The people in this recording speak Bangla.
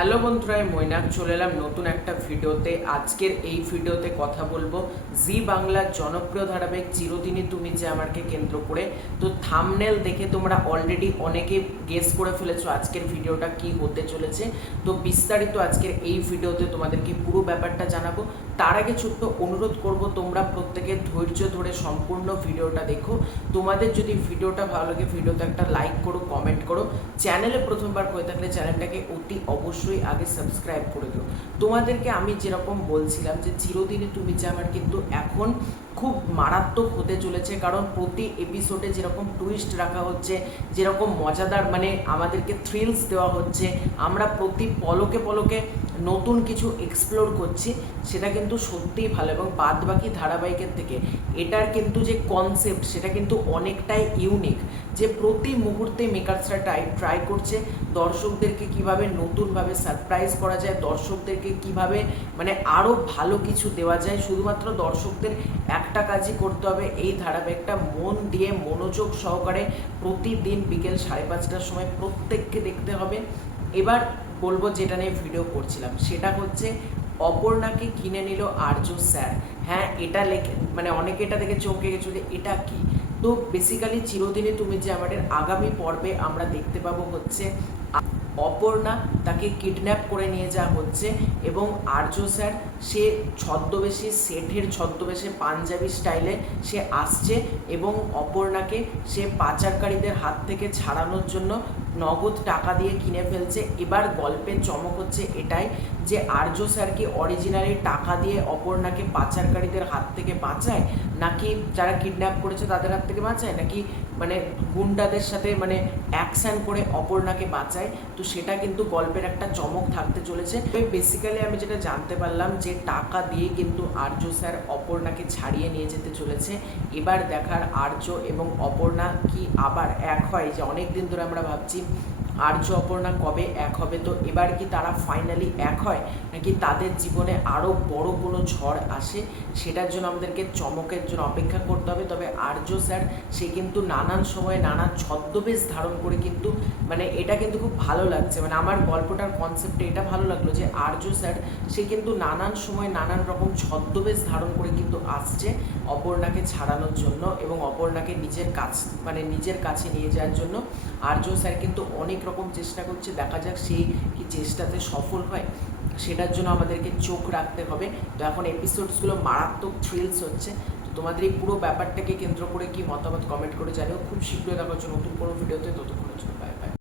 হ্যালো বন্ধুরা, আমি মৈনাক চলে এলাম নতুন একটা ভিডিওতে। আজকের এই ভিডিওতে কথা বলবো জি বাংলার জনপ্রিয় ধারাবাহিক চিরদিনই তুমি যে আমাকে কেন্দ্র করে। তো থাম্বনেল দেখে তোমরা অলরেডি অনেকে গেস করে ফেলেছো আজকের ভিডিওটা কি হতে চলেছে। তো বিস্তারিত আজকের এই ভিডিওতে তোমাদেরকে পুরো ব্যাপারটা জানাবো। তার আগে ছোট্ট অনুরোধ করব, তোমরা প্রত্যেকে ধৈর্য ধরে সম্পূর্ণ ভিডিওটা দেখো। তোমাদের যদি ভিডিওটা ভালো লাগে ভিডিওতে একটা লাইক করো, কমেন্ট করো। চ্যানেলে প্রথমবার হয়ে থাকলে চ্যানেলটাকে অতি অবশ্যই আগে সাবস্ক্রাইব করে দিও। তোমাদেরকে আমি যেরকম বলছিলাম যে চিরদিনই তুমি যে আমার কিন্তু এখন খুব মারাত্মক হতে চলেছে, কারণ প্রতি এপিসোডে যেরকম টুইস্ট রাখা হচ্ছে, যেরকম মজাদার মানে আমাদেরকে থ্রিলস দেওয়া হচ্ছে, আমরা প্রতি পলকে পলকে নতুন কিছু এক্সপ্লোর করছি, সেটা কিন্তু সত্যিই ভালো। এবং বাদ বাকি ধারাবাহিকের থেকে এটার কিন্তু যে কনসেপ্ট সেটা কিন্তু অনেকটাই ইউনিক, যে প্রতি মুহূর্তে মেকার্সরা ট্রাই করছে দর্শকদেরকে কিভাবে নতুনভাবে সারপ্রাইজ করা যায়, দর্শকদেরকে কিভাবে মানে আরও ভালো কিছু দেওয়া যায়। শুধুমাত্র দর্শকদের একটা কাজই করতে হবে, এই ধারাবাহিকটা মন দিয়ে মনোযোগ সহকারে প্রতিদিন বিকেল 5:30টার সময় প্রত্যেককে দেখতে হবে। এবার বলবো যেটা নিয়ে ভিডিও করছিলাম সেটা হচ্ছে অপর্ণাকে কিনে নিল আর্য স্যার। হ্যাঁ, এটা মানে অনেকে এটা দেখে চমকে গেছো যে এটা কি। তো বেসিক্যালি চিরদিনই তুমি যে আমাদের আগামী পর্বে আমরা দেখতে পাবো হচ্ছে অপর্ণা তাকে কিডন্যাপ করে নিয়ে যাওয়া হচ্ছে এবং আর্য স্যার সে ছদ্মবেশে শেঠের ছদ্মবেশে পাঞ্জাবি স্টাইলে সে আসছে এবং অপর্ণাকে সে পাচারকারীদের হাত থেকে ছাড়ানোর জন্য নগদ টাকা দিয়ে কিনে ফেলছে। এবার গল্পের চমক হচ্ছে এটাই যে আর্য স্যার কি অরিজিনালি টাকা দিয়ে অপর্ণাকে পাচারকারীদের হাত থেকে বাঁচায়, নাকি যারা কিডন্যাপ করেছে তাদের হাত থেকে বাঁচায়, নাকি মানে গুন্ডাদের সাথে মানে অ্যাকশন করে অপর্ণাকে বাঁচায়। তো সেটা কিন্তু গল্পের একটা চমক থাকতে চলেছে। বেসিক্যালি আমি যেটা জানতে পারলাম যে টাকা দিয়ে কিন্তু আর্য স্যার অপর্ণাকে ছাড়িয়ে নিয়ে যেতে চলেছে। এবার দেখার আর্য এবং অপর্ণা কি আবার এক হয়, যে অনেক দিন ধরে আমরা ভাবছি আর্য অপর্ণা কবে এক হবে। তো এবার কি তারা ফাইনালি এক হয়, নাকি তাদের জীবনে আরও বড় কোনো ঝড় আসে, সেটার জন্য আমাদেরকে চমকের জন্য অপেক্ষা করতে হবে। তবে আর্য স্যার সে কিন্তু নানান সময়ে নানা ছদ্মবেশ ধারণ করে কিন্তু মানে এটা কিন্তু খুব ভালো লাগছে। মানে আমার গল্পটার কনসেপ্টে এটা ভালো লাগলো যে আর্য স্যার সে কিন্তু নানান সময় নানান রকম ছদ্মবেশ ধারণ করে কিন্তু আসছে অপর্ণাকে ছাড়ানোর জন্য এবং অপর্ণাকে নিজের কাছে নিয়ে যাওয়ার জন্য। আর্য স্যার কিন্তু অনেক রকম চেষ্টা করছে, দেখা যাক সেই কি চেষ্টাতে সফল হয়, সেটার জন্য আমাদেরকে চোখ রাখতে হবে। তো এখন এপিসোডসগুলো মারাত্মক থ্রিলস হচ্ছে। তো তোমাদের এই পুরো ব্যাপারটাকে কেন্দ্র করে কি মতামত কমেন্ট করে জানিও। খুব শীঘ্রই দেখা হচ্ছে নতুন কোনো ভিডিওতে, ততক্ষণের জন্য বাই।